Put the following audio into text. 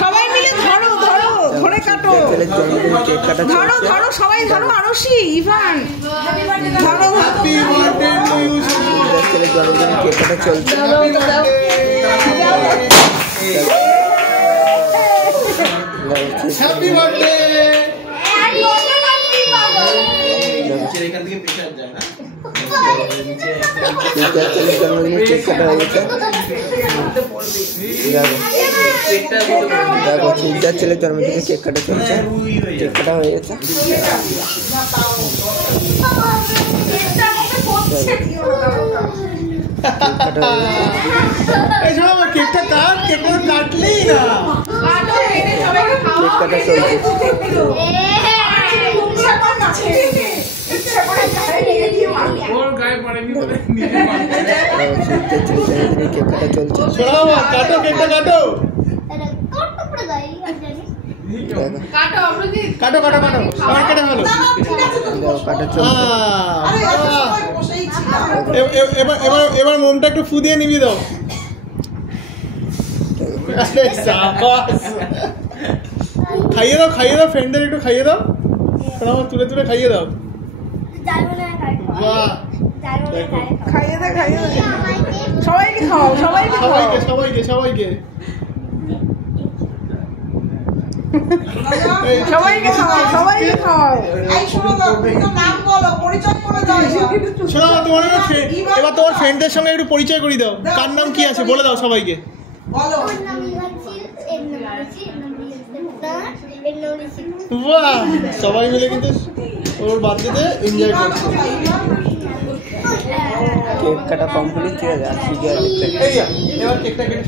সবাই মিলে ধরো ধরো ধরে কাটো ধরো ধরো সবাই ধরো আরশি ইভান ধরো ছেলের জন্মদিনে কেক কাটা চলছে হ্যাপি বার্থডে ছেলের জন্মদিনে কেক কাটা হয়ে গেছে দেখো চিন্তার ছেলের জন্মদিনে কেক কাটা চলছে কেক কাটা হয়ে গেছে কেকটা কাট কেকটা কাটলেই না কেক কাটা চলছে কেক কাটা চলছে কাটো কেকটা কাটো কাটো কাটো কাটো আমার কেটে ভালো কাটা চলছে এবার এবার এবার মোমটা একটু ফু দিয়ে নিবি দাও খাইয়ে দাও ফ্রেন্ডদের একটু খাইয়ে দাও আমার তুলে তুলে খাইয়ে দাও খাইয়ে দে সবাইকে খাও সবাইকে সবাইকে সবাইকে খাও সবাইকে খাও শোনো তোমার এবার তোমার ফ্রেন্ডদের সঙ্গে একটু পরিচয় করিয়ে দাও কার নাম কি আছে বলে দাও সবাইকে বাহ সবাই মিলে কিন্তু ওর বার্থডেতে এনজয় করছে কেক কাটা কমপ্লিট ঠিক আছে এবার কেকটা কেটে